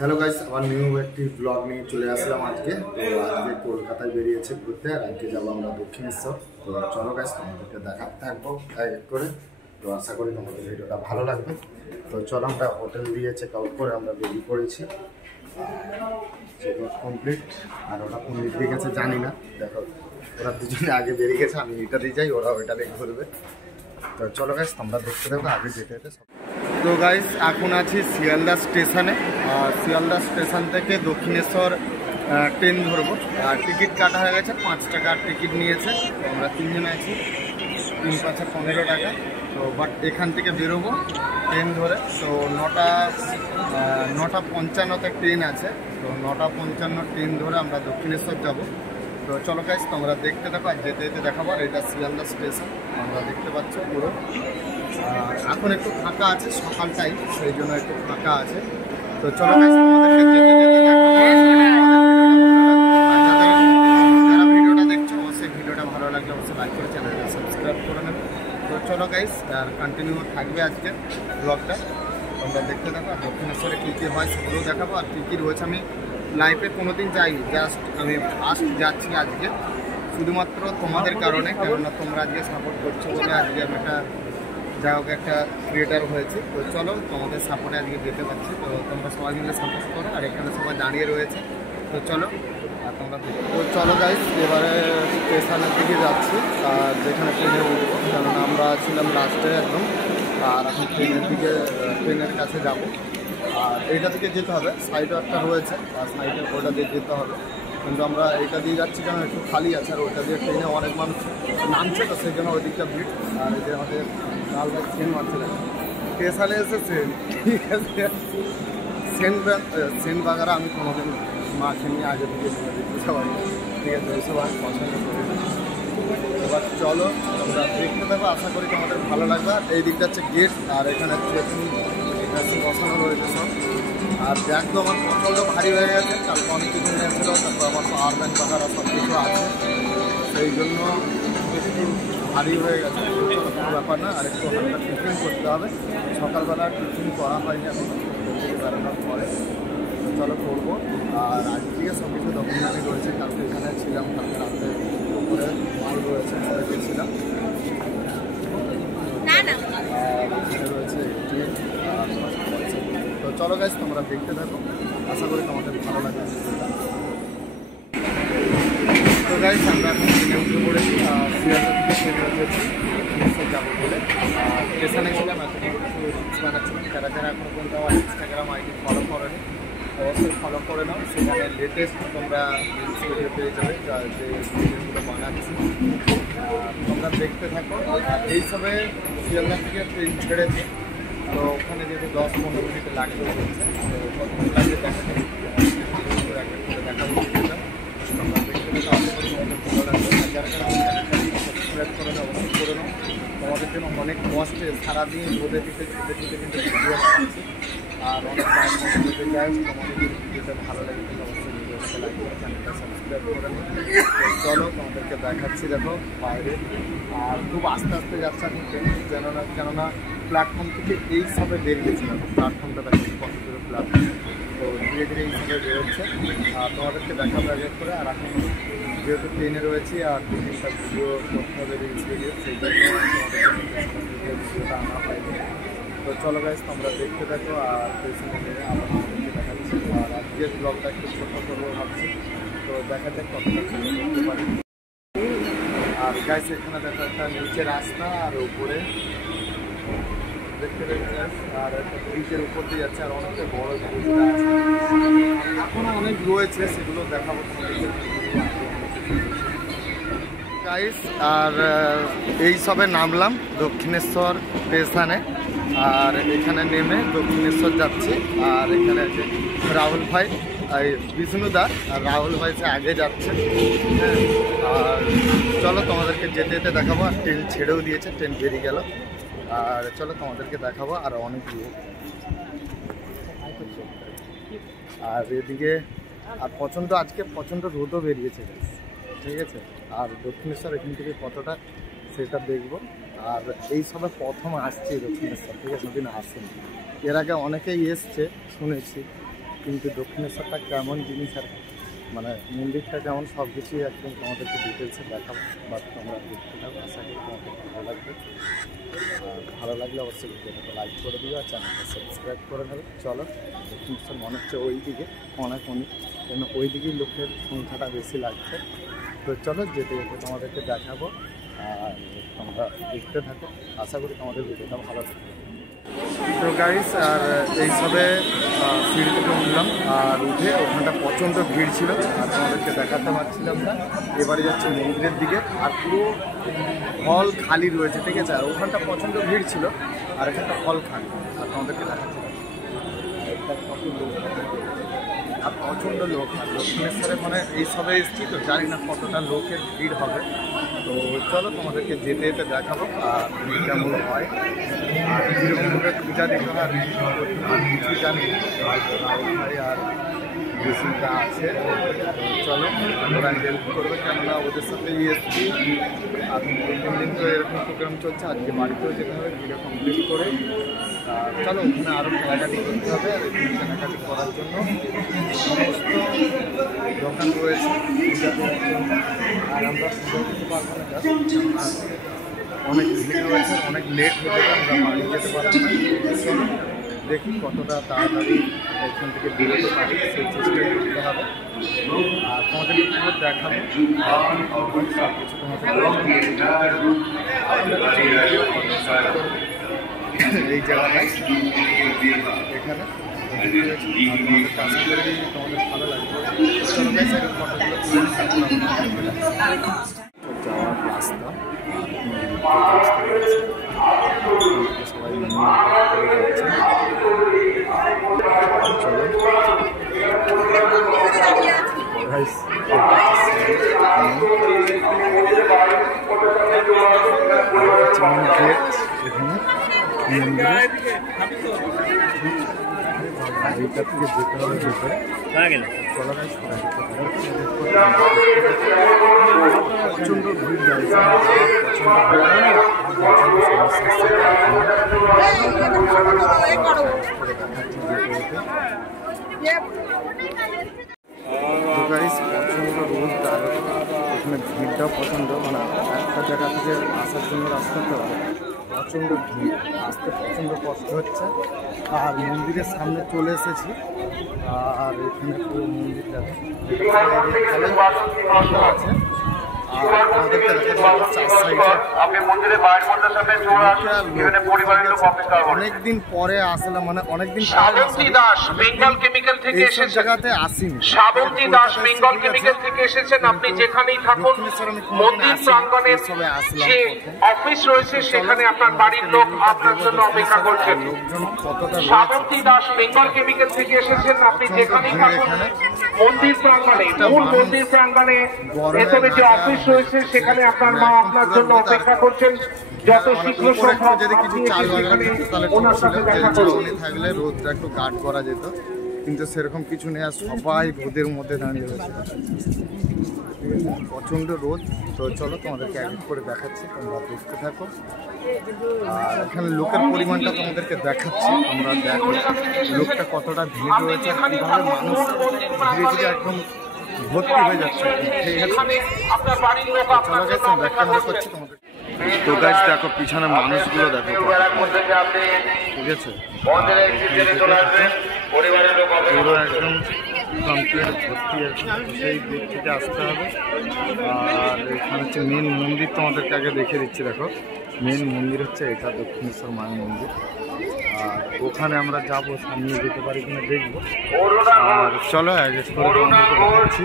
Hello guys, আমার new একটি blog নিয়ে চলে আসলাম আজকে। তো আজকে কলকাতায় বেরিয়েছে ঘুরতে, আর আজকে যাবো আমরা দক্ষিণেশ্বর। তো চলো গাইস, তোমাদেরকে দেখাতে থাকবো এক এক করে। তো আশা করি তোমাদের ভিডিওটা ভালো লাগবে। তো চলো, আমরা হোটেল দিয়ে চেক আউট করে আমরা বেরিয়ে পড়েছি। Check out complete. আর ওরা কোন দিক দিয়ে গেছে জানি না, দেখো ওরা দুজনে আগে বেরিয়ে গেছে, আমি এটা দিয়ে যাই, ওরা ওইটা দিয়ে ঘুরবে। তো চলো গাইস, তোমরা দেখতে দেবো আগে যেতে যেতে। তো গাইস, এখন আছি শিয়ালদা স্টেশনে। আর শিয়ালদা স্টেশন থেকে দক্ষিণেশ্বর ট্রেন ধরবো। আর টিকিট কাটা হয়ে গেছে, 5 টাকার টিকিট নিয়েছে। তো আমরা 3 জন আছি, 3 × 5 = 15 টাকা। তো বাট এখান থেকে বেরোবো ট্রেন ধরে। তো 9:55-তে ট্রেন আছে। তো 9:55 ট্রেন ধরে আমরা দক্ষিণেশ্বর যাব। তো চলো গাইস, তোমরা দেখতে থাকো, আর যেতে যেতে দেখাবো। আর এটা শিয়ালদা স্টেশন, আমরা দেখতে পাচ্ছ পুরো। এখন একটু ফাঁকা আছে, সকাল টাইম, সেই জন্য একটু ফাঁকা আছে। তো চলো গাইস, তোমাদেরকে যেতে যেতে দেখাবো। যারা ভিডিওটা দেখছো, অবশ্যই ভিডিওটা ভালো লাগলে অবশ্যই লাইক করে চ্যানেলটা সাবস্ক্রাইব করে নেবে। তো চলো গাইস, আর কন্টিনিউ থাকবে আজকে ব্লগটা, তোমরা দেখতে থাকো। আর দক্ষিণেশ্বরে কী কী হয় সেগুলোও দেখাবো, আর কী কী রয়েছে। আমি লাইফে কোনোদিন যাইনি, জাস্ট আমি ফার্স্ট যাচ্ছি আজকে, শুধুমাত্র তোমাদের কারণে। কেননা তোমরা আজকে সাপোর্ট করছো বলে আজকে আমি যাই হোক একটা ক্রিয়েটার হয়েছে। তো চলো, তোমাদের সাপোর্টে আজকে যেতে পারছি। তো তোমরা সবাই মিলে সাপোর্ট করো। আর এখানে সবাই দাঁড়িয়ে রয়েছে। তো চলো, আর তোমরা তো চলো গাইস, এবারে স্টেশনের দিকে যাচ্ছি। আর যেখানে ট্রেনে উঠবো, কেননা আমরা ছিলাম লাস্টে একদম। আর এখন ট্রেনের কাছে যাব। আর এইটা থেকে যেতে হবে, সাইডে একটা রয়েছে, আর সাইডে ওটা দিয়ে যেতে হবে। কিন্তু আমরা এইটা দিয়ে যাচ্ছি কারণ একটু খালি আছে। আর ওইটা দিয়ে ট্রেনে অনেক মানুষ নামছে, তো সেই জন্য ওই দিকটা ভিড়। আর এই যে আমাদের লাল ভাই সেন মারছে, স্পেশালে এসেছে, ঠিক আছে। সেন বাগারা আমি কোনোদিন মাকে নিয়ে আগে থেকে দেখতে সবাই, ঠিক আছে, এইসব আমি পছন্দ করি। এবার চলো, তোমরা দেখতে দেবো, আশা করি তোমাদের ভালো লাগবে। এই দিকটা হচ্ছে গেট, আর এখানে বসানো রয়েছে সব। আর ব্যাগ তো আমার প্রচণ্ড ভারী হয়ে গেছে, কালকে অনেক কিছু নিয়েছিল। তারপর আমার পাওয়ার ব্যাংক বাগারা সব কিছু আছে, সেই জন্য একটু ভারী হয়ে গেছে। কোনো ব্যাপার না, আর একটু হালকা টিফিন করতে হবে। সকালবেলা টিফিন করা হয়নি এখন, থেকে বেরোনোর পরে। চলো করবো। আর আজকে সব কিছু ডকুমেন্টারি রয়েছে, কালকে এখানে ছিলাম, কালকে রাতে উপরে মাল রয়েছে, পরে গেছিলাম। রয়েছে তো চলো গাইস, তোমরা দেখতে থাকো, আশা করি তোমাদের ভালো লাগবে। তো গাইস, আমরা এখন ট্রেনে উঠে পড়েছি। আর শিয়ালদা থেকে ট্রেনে উঠেছি যাবো বলে। আর স্টেশনে ছিলাম, এতটুকু রিলস বানাচ্ছিলাম। যারা যারা এখনো পর্যন্ত আমার ইনস্টাগ্রাম আইডি ফলো করেনি, অবশ্যই ফলো করে নাও। সেখানে লেটেস্ট তোমরা রিলস ভিডিও পেয়ে যাবে, যে ভিডিওগুলো বানাচ্ছি। তোমরা দেখতে থাকো। আর এইসবে শিয়ালদা থেকে ট্রেন ছেড়েছে, তো ওখানে যেহেতু 10-15 মিনিট লাগবে বলছে। তো কতক্ষণ লাগবে দেখাবো, তোমরা দেখতে থাকো, আশা করি তোমাদের ভালো লাগবে। আর যারা যারা আমার চ্যানেলটা সাবস্ক্রাইব করে নাও, অবশ্যই করে নাও। তোমাদের জন্য অনেক কষ্টে সারাদিন রোদে দিতে কিন্তু ভিডিও বানাচ্ছি। আর অনেক টাইম দিতে চাই। তোমাদের যদি ভিডিওটা ভালো লাগে তাহলে অবশ্যই ভিডিওটাকে লাইক করে চ্যানেলটা সাবস্ক্রাইব করে নাও। চলো, তোমাদেরকে দেখাচ্ছি, দেখো বাইরে। আর খুব আস্তে আস্তে যাচ্ছে এখন ট্রেন, কেননা প্ল্যাটফর্ম থেকে এই সবে বেরিয়েছিলাম। প্ল্যাটফর্মটা দেখছি কত দূরে প্ল্যাটফর্ম। তো ধীরে ধীরে এই সবে বেরোচ্ছে। আর তোমাদেরকে দেখাবো এক এক করে। আর এখন যেহেতু ট্রেনে রয়েছি, আর 2-3টা ভিডিও করতে হবে, রিলস ভিডিও, সেই জন্য ভিডিওটা আনা হয়নি। তো চলো গাইস, তোমরা দেখতে থাকো। আর পেছনে আবার তোমাদেরকে দেখাচ্ছি। আর আজকের ব্লগটা একটু ছোট করবো ভাবছি, তো দেখা যাক কতটা ছোটো করতে পারি। আর গাইস, এখানে দেখো একটা নিচে রাস্তা, আর উপরে দেখতে পেয়েছি। আর একটা ব্রিজের উপর দিয়ে যাচ্ছে, আর অনেকটা বড় ব্রিজটা আছে। এখনও অনেক রয়েছে, সেগুলো দেখাবো তোমাদেরকে গাইস। আর এই সবে নামলাম দক্ষিণেশ্বর স্টেশনে। আর এখানে নেমে দক্ষিণেশ্বর যাচ্ছি। আর এখানে আছে রাহুল ভাই, এই বিষ্ণুদা, আর রাহুল ভাই সে আগে যাচ্ছে। হ্যাঁ, আর চলো তোমাদেরকে যেতে যেতে দেখাবো। আর ট্রেন ছেড়েও দিয়েছে, ট্রেন বেরিয়ে গেল। আর চলো তোমাদেরকে দেখাবো। আর অনেক লোক, আর এদিকে আর আজকে প্রচণ্ড রোদও বেরিয়েছে, ঠিক আছে। আর দক্ষিণেশ্বর এখান থেকে কতটা সেটা দেখবো। আর এই সবে প্রথম আসছে দক্ষিণেশ্বর, ঠিক আছে, দিন আসেনি। এর আগে অনেকেই এসছে শুনেছি, কিন্তু দক্ষিণেশ্বরটা কেমন জিনিস আর মানে মন্দিরটা কেমন সব কিছুই একদম তোমাদেরকে ডিটেলসে দেখাবো। বাট তোমরা দেখতে থাকো, আশা করি তোমাদের ভালো লাগবে। ভালো লাগলে অবশ্যই ভিডিওটাকে লাইক করে দিও আর চ্যানেলটা সাবস্ক্রাইব করে নেবে। চলো, দক্ষিণেশ্বর মনে হচ্ছে ওই দিকে অনেক কেন ওই দিকেই লোকের সংখ্যাটা বেশি লাগছে। তো চলো যেতে যেতে তোমাদেরকে দেখাবো আর তোমরা দেখতে থাকো, আশা করি তোমাদের ভিডিওটা ভালো লাগবে। তো গাইস আর এইসবে সিঁড়ি থেকে উঠলাম আর উঠে ওখানটা প্রচণ্ড ভিড় ছিল আর তোমাদেরকে দেখাতে পারছিলাম না। এবারে যাচ্ছে মন্দিরের দিকে আর পুরো হল খালি রয়েছে, ঠিক আছে। আর ওখানটা প্রচণ্ড ভিড় ছিল আর এখানটা হল খালি আর তোমাদেরকে দেখাচ্ছি আর প্রচণ্ড লোক। আর দক্ষিণেশ্বরে মানে এইসবে এসেছি তো জানি না কতটা লোকের ভিড় হবে। তো চলো তোমাদেরকে যেতে যেতে দেখাবো আর কেমন হয় আর কীরকমভাবে পূজা দেখতে হয় আর কিছু জানি আর বেশিটা আছে। চলো ওরা হেল্প করবে, কেননা ওদের সাথে এসেছি আর 3 দিন তো এরকম প্রোগ্রাম চলছে। আজকে বাড়িতেও যেতে হবে ভিডিও কমপ্লিট করে। চলো ওখানে আরও কেনাকাটি করতে হবে আর কেনাকাটি করার জন্য সমস্ত দোকান রয়েছে আর আমরা পুজো দিতে পারবো না, অনেক ভিড় রয়েছে, অনেক লেট হয়ে যাবে, আমরা বাড়ি যেতে পারবো না। দেখি কতটা তাড়াতাড়ি এখান থেকে বেরোতে পারি সেই চেষ্টাই করতে হবে। আর তোমাদের পুরো দেখাবো সব কিছু তোমাদের এই জায়গাটায় এখানে তোমাদের ভালো লাগবে। যাওয়ার রাস্তা সবাই এইটা থেকে যেতে হবে ভেতরে প্রচণ্ড ভিড় যাচ্ছে, প্রচণ্ড রোদ আর এখানে ভিড়টাও প্রচণ্ড, মানে একটা জায়গা থেকে আসার জন্য রাস্তাটা প্রচণ্ড ভিড়, আসতে প্রচণ্ড কষ্ট হচ্ছে। আর মন্দিরের সামনে চলে এসেছি আর এখানে পুরো মন্দিরটা আছে। অনেকদিন পরে আসলে মানে অনেকদিন শ্রাবন্তী দাস বেঙ্গল কেমিক্যাল থেকে এসেছেন। জায়গাতে আসিনি। শ্রাবন্তী দাস বেঙ্গল কেমিক্যাল থেকে এসেছেন। আপনি যেখানেই থাকুন মন্দির প্রাঙ্গণের যে অফিস রয়েছে সেখানে আপনার বাড়ির লোক আপনার জন্য অপেক্ষা করছেন। শ্রাবন্তী দাস বেঙ্গল কেমিক্যাল থেকে এসেছেন। আপনি যেখানেই থাকুন মন্দির প্রাঙ্গণে, মূল মন্দির প্রাঙ্গণে ভেতরে যে অফিস রয়েছে সেখানে আপনার মা আপনার জন্য অপেক্ষা করছেন। যত শীঘ্র সম্ভব যদি কিছু চাল ওনার সাথে দেখা থাকলে রোদটা একটু গার্ড করা যেত, কিন্তু সেরকম কিছু নেই। আর সবাই রোদের মধ্যে দাঁড়িয়ে রয়েছে, প্রচণ্ড রোদ। তো চলো তোমাদেরকে এক করে দেখাচ্ছি, তোমরা দেখতে থাকো। আর এখানে লোকের পরিমাণটা তোমাদেরকে দেখাচ্ছি, তোমরা দেখো লোকটা কতটা ভিড় রয়েছে, কীভাবে মানুষ ধীরে ধীরে একদম ভর্তি হয়ে যাচ্ছে। ঠিক আছে, চলো গেছে ব্যাখ্যা করছি তোমাদের। তো গাছ দেখো পিছনে মানুষগুলো দেখো, ঠিক আছে, পুরো একদম কমপ্লিট ভর্তি আছে। সেই দিক থেকে আসতে হবে। আর এখানে হচ্ছে মেন মন্দির, তোমাদেরকে আগে দেখে দিচ্ছি। দেখো মেন মন্দির হচ্ছে এটা, দক্ষিণেশ্বর মায়ের মন্দির। আর ওখানে আমরা যাবো, সামনে যেতে পারি কিনা দেখবো। আর চলো অ্যাড্রেস করে দেখাচ্ছি।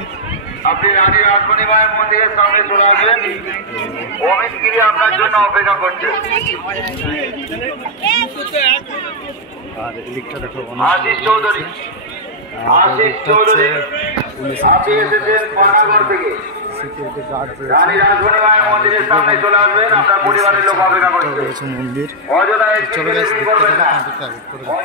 আপনি রানী রাসমণি মায়ের মন্দিরের সামনে চলে আসবেন। অমিত গিরি আপনার জন্য অপেক্ষা করছে। আর এদিকটা দেখো আশিস চৌধুরী, আশিস চৌধুরী আপনি এসেছেন পানাগড় থেকে। সিকিউরিটি গার্ড রানী রাসমণি মায়ের মন্দিরের সামনে চলে আসবেন, আপনার পরিবারের লোক অপেক্ষা করছে। মন্দির অযোধ্যা চলে গেছে, দেখতে দেখো তোমাদেরকে অ্যাড করে দেবো।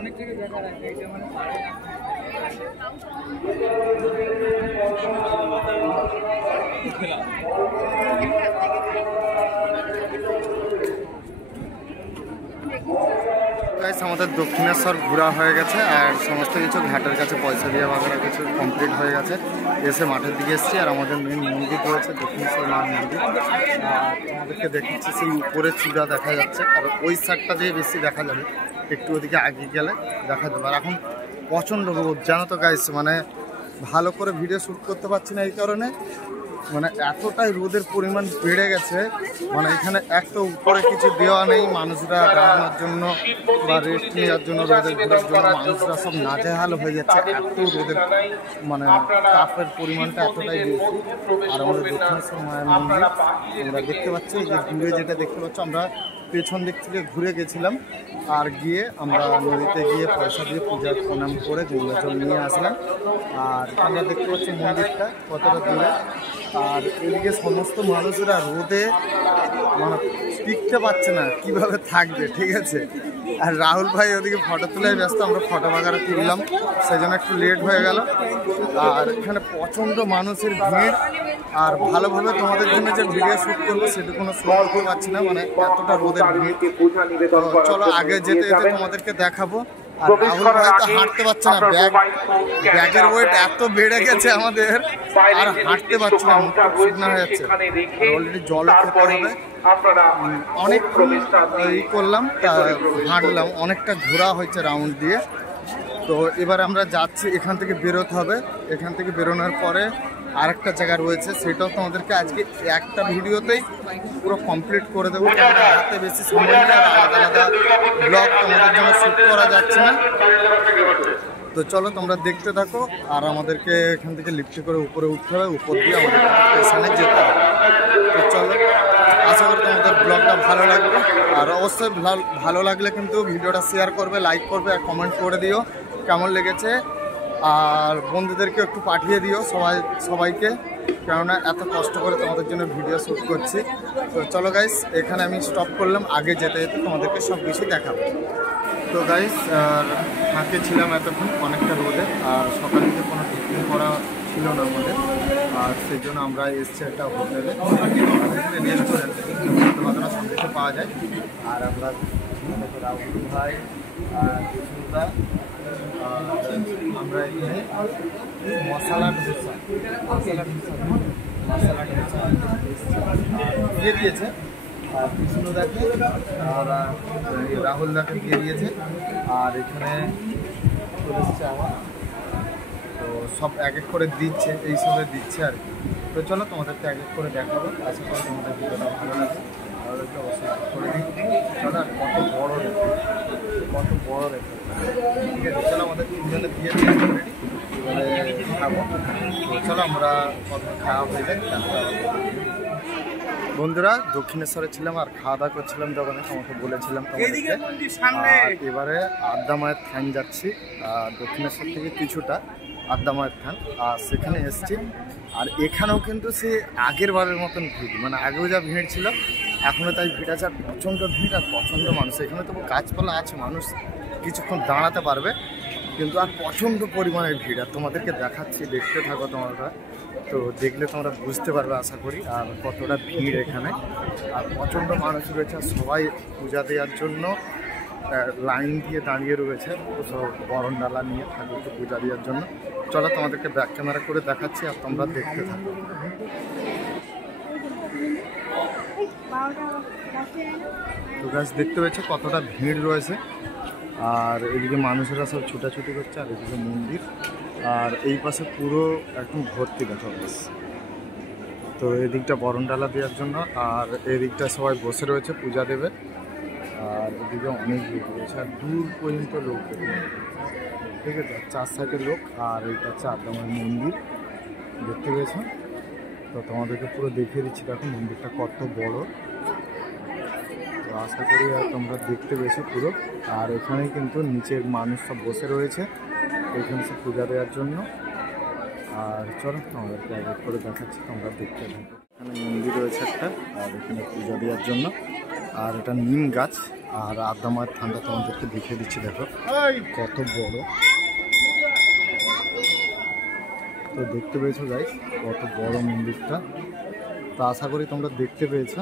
অনেক থেকে দেখা রাখে এটা মানে আমাদের দক্ষিণেশ্বর ঘোরা হয়ে গেছে আর সমস্ত কিছু ঘাটের কাছে পয়সা দিয়ে বাগারা কিছু কমপ্লিট হয়ে গেছে। এসে মাঠের দিকে এসেছি আর আমাদের মেন মন্দির রয়েছে দক্ষিণেশ্বর মা মন্দির। আমাদেরকে দেখাচ্ছে সেই উপরে চূড়া দেখা যাচ্ছে আর ওই সাইডটা দিয়ে বেশি দেখা যাবে, একটু ওদিকে আগে গেলে দেখা যাবে। আর এখন প্রচণ্ড রোদ জানো তো গাইস, মানে ভালো করে ভিডিও শ্যুট করতে পারছি না এই কারণে, মানে এতটাই রোদের পরিমাণ বেড়ে গেছে। মানে এখানে একটা উপরে কিছু দেওয়া নেই, মানুষরা দাঁড়ানোর জন্য বা রেস্ট নেওয়ার জন্য রোদের ঘোরার জন্য মানুষরা সব নাজেহাল হয়ে যাচ্ছে। এত রোদের মানে তাপের পরিমাণটা এতটাই বেশি। আর আমাদের দক্ষিণেশ্বর মায়ের মন্দির আমরা দেখতে পাচ্ছি, এই যে দূরে যেটা দেখতে পাচ্ছ, আমরা পেছন দিক থেকে ঘুরে গেছিলাম আর গিয়ে আমরা নদীতে গিয়ে পয়সা দিয়ে পূজার প্রণাম করে গঙ্গা জল নিয়ে আসলাম। আর আমরা দেখতে পাচ্ছি মন্দিরটা কতটা দূরে। আর এদিকে সমস্ত মানুষেরা রোদে মানে টিকতে পারছে না, কিভাবে থাকবে, ঠিক আছে। আর রাহুল ভাই ওদিকে ফটো তোলায় ব্যস্ত, আমরা ফটো বাগারে তুললাম, সেই জন্য একটু লেট হয়ে গেল। আর এখানে প্রচণ্ড মানুষের ভিড়, আর ভালোভাবে তোমাদের জন্য যে ভিডিও শ্যুট করবো সেটা কোনো শ্যুট করতে পারছি না, মানে এতটা রোদের ভিড়। চলো আগে যেতে যেতে তোমাদেরকে দেখাবো। আর রাহুল ভাই তো হাঁটতে পারছে না, ব্যাগের ওয়েট এত বেড়ে গেছে আমাদের, আর হাঁটতে পারছি না, মুখ শুকনো হয়ে যাচ্ছে। অলরেডি জল খেতে হবে। অনেক ই করলাম, হাঁটলাম, অনেকটা ঘোরা হয়েছে রাউন্ড দিয়ে। তো এবার আমরা যাচ্ছি, এখান থেকে বেরোতে হবে। এখান থেকে বেরোনোর পরে আরেকটা জায়গা রয়েছে, সেটাও তোমাদেরকে আজকে একটা ভিডিওতেই পুরো কমপ্লিট করে দেবো। হাতে বেশি সময় নেই আর আলাদা আলাদা ব্লগ তোমাদের জন্য শ্যুট করা যাচ্ছে না। তো চলো তোমরা দেখতে থাকো। আর আমাদেরকে এখান থেকে লিফটে করে উপরে উঠতে হবে, উপর দিয়ে আমাদের স্টেশনে যেতে হবে। তো চলো, আশা করি তোমাদের ব্লগটা ভালো লাগবে। আর অবশ্যই ভালো লাগলে কিন্তু ভিডিওটা শেয়ার করবে, লাইক করবে আর কমেন্ট করে দিও কেমন লেগেছে। আর বন্ধুদেরকে একটু পাঠিয়ে দিও সবাইকে, কেননা এত কষ্ট করে তোমাদের জন্য ভিডিও শ্যুট করছি। তো চলো গাইস, এখানে আমি স্টপ করলাম, আগে যেতে যেতে তোমাদেরকে সব কিছু দেখাবো। তো গাইস, ফাঁকে ছিলাম এতক্ষণ অনেকটা রোদে, আর সকাল থেকে কোনো টিফিন করা ছিল না আমাদের, আর সেই জন্য আমরা এসছি একটা হোটেলে, রেস্টুরেন্ট, সব কিছু পাওয়া যায়। আর আমরা রাহুল ভাই আর বিষ্ণুদা, আমরা এখানে মশলা ডোসা দিয়ে দিয়েছে, আর বিষ্ণুদাকে আর রাহুল দাকে দিয়ে দিয়েছে। আর এখানে চলে এসছে আমার, তো সব এক এক করে দিচ্ছে, এইসবে দিচ্ছে আর কি। তো চলো তোমাদেরকে এক এক করে দেখাবো, আশা করি তোমাদের ভিডিওটা ভালো লাগে, আমাদেরকে অবশ্যই করে দিই। চলো, কত বড় রেখে, কত বড় রেখে, ঠিক আছে। চলো আমাদের তিনজনে দিয়ে দিয়েছি অলরেডি, এবারে খাবো। তো চলো আমরা কত খাওয়া হয়ে যায়। বন্ধুরা, দক্ষিণেশ্বরে ছিলাম আর খাওয়া দাওয়া করছিলাম, দোকানে আমাকে বলেছিলাম তোমাদেরকে। এবারে আদ্যা মায়ের থান যাচ্ছি, দক্ষিণেশ্বর থেকে কিছুটা আদ্যা মায়ের থান, আর সেখানে এসছি। আর এখানেও কিন্তু সে আগের বারের মতন ভিড়, মানে আগেও যা ভিড় ছিল এখনও তাই ভিড় আছে। আর প্রচণ্ড ভিড় আর প্রচণ্ড মানুষ। এখানে তবু গাছপালা আছে, মানুষ কিছুক্ষণ দাঁড়াতে পারবে, কিন্তু আর প্রচণ্ড পরিমাণের ভিড়। আর তোমাদেরকে দেখাচ্ছি, দেখতে থাকো তোমরা, তো দেখলে তোমরা বুঝতে পারবে আশা করি আর কতটা ভিড় এখানে। আর প্রচণ্ড মানুষ রয়েছে, সবাই পূজা দেওয়ার জন্য লাইন দিয়ে দাঁড়িয়ে রয়েছে, সব বরণডালা নিয়ে ঠাকুরকে পূজা দেওয়ার জন্য। চলো তোমাদেরকে ব্যাক ক্যামেরা করে দেখাচ্ছি আর তোমরা দেখতে থাকো। তো গাছ দেখতে পেয়েছো কতটা ভিড় রয়েছে, আর এদিকে মানুষেরা সব ছুটাছুটি করছে, আর এদিকে মন্দির, আর এই পাশে পুরো একদম ভর্তি দেখো বেশ। তো এদিকটা বরণডালা দেওয়ার জন্য, আর এদিকটা সবাই বসে রয়েছে পূজা দেবে। আর এদিকে অনেক লোক রয়েছে, আর দূর পর্যন্ত লোক, ঠিক আছে, 4 সাইডের লোক। আর এইটা হচ্ছে আদ্যা মায়ের মন্দির, দেখতে পেয়েছো। তো তোমাদেরকে পুরো দেখিয়ে দিচ্ছি, দেখো মন্দিরটা কত বড়। তো আশা করি আর তোমরা দেখতে পেয়েছো পুরো। আর এখানে কিন্তু নিচের মানুষ সব বসে রয়েছে এখানে সব পূজা দেওয়ার জন্য। আর চলো তোমাদেরকে এক এক করে দেখাচ্ছি, তোমরা দেখতে থাকো। এখানে মন্দির রয়েছে একটা, আর এখানে পূজা দেওয়ার জন্য। আর এটা নিম গাছ, আর আদ্যা মায়ের থানটা তোমাদেরকে দেখিয়ে দিচ্ছি, দেখো কত বড়। তো দেখতে পেয়েছো গাইস কত বড় মন্দিরটা, তো আশা করি তোমরা দেখতে পেয়েছো।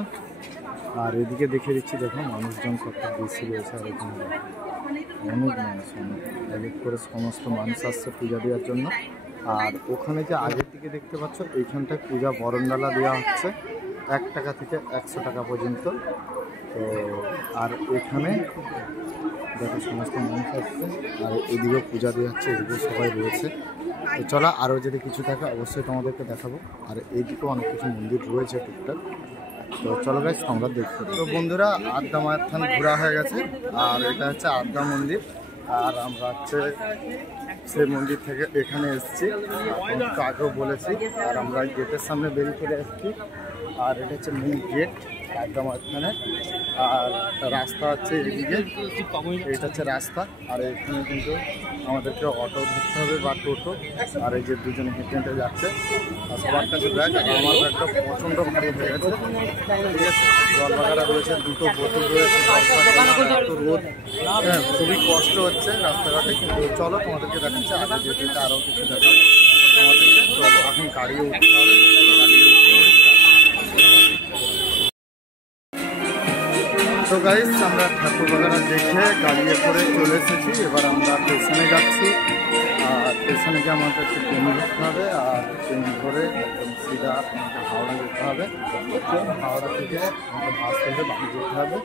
আর এদিকে দেখিয়ে দিচ্ছি, দেখো মানুষজন কত বেশি রয়েছে। আর এখানে অনেক মানুষ, এক এক করে সমস্ত মানুষ আসছে পূজা দেওয়ার জন্য। আর ওখানে যে আগের দিকে দেখতে পাচ্ছ, এইখানটায় পূজা বরণডালা দেওয়া হচ্ছে 1 টাকা থেকে 100 টাকা পর্যন্ত। তো আর এখানে দেখো সমস্ত মানুষ আসছে, আর এদিকেও পূজা দেওয়া হচ্ছে, এদিকে সবাই রয়েছে। তো চলো আরও যদি কিছু থাকে অবশ্যই তোমাদেরকে দেখাবো। আর এইদিকেও অনেক কিছু মন্দির রয়েছে টুকটাক। তো চলো গাইস আমরা দেখতে। তো বন্ধুরা আদ্যা মায়ের থান ঘোরা হয়ে গেছে, আর এটা হচ্ছে আদ্যা মন্দির। আর আমরা হচ্ছে সেই মন্দির থেকে এখানে এসেছি, আগেও বলেছি। আর আমরা গেটের সামনে বেরিয়ে চলে এসেছি। আর এটা হচ্ছে মেন গেট আদ্যা মায়ের থানে। আর রাস্তা হচ্ছে এদিকে, এটা হচ্ছে রাস্তা। আর এখানে কিন্তু আমাদেরকে অটো ধরতে হবে বা টোটো। আর এই যে দুজনে হেঁটে হেঁটে যাচ্ছে, আর সবার কাছে ব্যাগ। আর আমার ব্যাগটা প্রচণ্ড ভারী হয়ে গেছে, ঠিক আছে। জল বাগারা রয়েছে, 2টো বোতল রয়েছে, রোদ, হ্যাঁ খুবই কষ্ট হচ্ছে রাস্তাঘাটে। কিন্তু চলো তোমাদেরকে দেখাচ্ছে আগে যেতে, আরও কিছু দেখা তোমাদেরকে। তো এখন গাড়িও উঠতে হবে, গাড়িও উঠতে হবে। তো গাইস আমরা ঠাকুর বাগানা দেখে গাড়িয়ে করে চলে এসেছি। এবার আমরা স্টেশনে যাচ্ছি। আর স্টেশনে গিয়ে আমাদের একটু ট্রেন ধরতে হবে। আর ট্রেন ধরে একদম সিধা আমাদের হাওড়া যেতে হবে। হাওড়া থেকে আমাদের বাস ধরে বাড়ি যেতে হবে।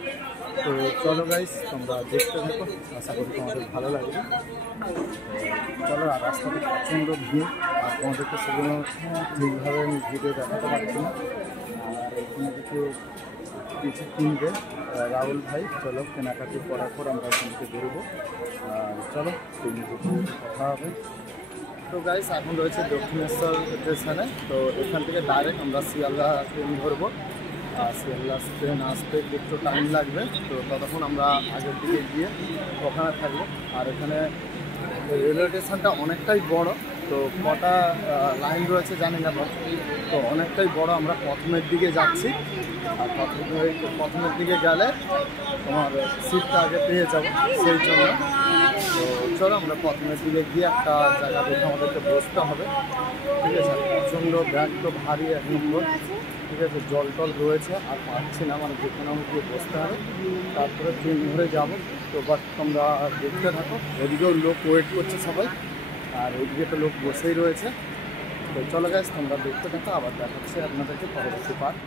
তো চলো গাইস তোমরা দেখতে থাকো, আশা করি তোমাদের ভালো লাগবে। চলো। আর রাস্তাতে প্রচণ্ড ভিড়, আর তোমাদেরকে সেগুলো ঠিকভাবে আমি ভিডিও দেখাতে পারছি না। আর এখানে কিছু কিনবে রাহুল ভাই। চলো কেনাকাটি করার পর আমরা এখান থেকে বেরোবো। আর চলো কথা হবে। তো গাইস এখন রয়েছে দক্ষিণেশ্বর স্টেশনে। তো এখান থেকে ডাইরেক্ট আমরা শিয়ালদা ট্রেন ধরবো। আর শিয়ালদা ট্রেন আসতে একটু টাইম লাগবে। তো ততক্ষণ আমরা আগের দিকে গিয়ে ওখানে থাকবো। আর এখানে রেলওয়ে স্টেশনটা অনেকটাই বড়। তো কটা লাইন রয়েছে জানি না, তো অনেকটাই বড়। আমরা প্রথমের দিকে যাচ্ছি। আর প্রথমের দিকে গেলে তোমার সিটটা আগে পেয়ে যাবো, সেই জন্য। তো চলো আমরা প্রথমের দিকে গিয়ে একটা জায়গা দেখে আমাদেরকে বসতে হবে, ঠিক আছে। প্রচণ্ড ব্যাগ তো ভারী এক নম্বর, ঠিক আছে। জল টল রয়েছে, আর পাচ্ছি না, মানে যেখানে আমাকে গিয়ে বসতে হবে। তারপরে ট্রেন ধরে যাবো। তো বাট তোমরা দেখতে থাকো। এদিকেও লোক ওয়েট করছে সবাই, আর ওইদিকে তো লোক বসেই রয়েছে। তো চলো গাইস তোমরা দেখতে থাকো, আবার দেখাচ্ছি আপনাদেরকে পরবর্তী পার্ট।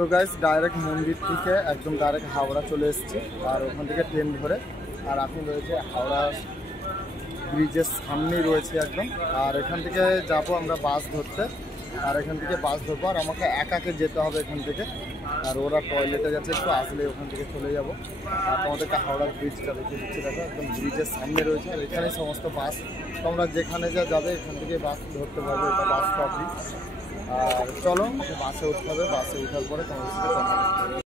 তো গাইস ডাইরেক্ট মন্দির থেকে একদম ডাইরেক্ট হাওড়া চলে এসেছি। আর ওখান থেকে ট্রেন ধরে, আর এখন রয়েছে হাওড়া ব্রিজের সামনেই রয়েছে একদম। আর এখান থেকে যাবো আমরা বাস ধরতে। আর এখান থেকে বাস ধরবো, আর আমাকে একাকে যেতে হবে এখান থেকে। আর ওরা টয়লেটে যাচ্ছে, একটু আসলে ওখান থেকে চলে যাব। আর তোমাদেরকে হাওড়ার ব্রিজটা দেখে দিচ্ছি, দেখো একদম ব্রিজের সামনে রয়েছে। আর এখানে সমস্ত বাস, তোমরা যেখানে যা যাবে এখান থেকে বাস ধরতে পারবে, এটা বাস স্টপই। আর চলো বাসে উঠতে হবে, বাসে ওঠার পরে তোমাদের সাথে কথা বলতে হবে।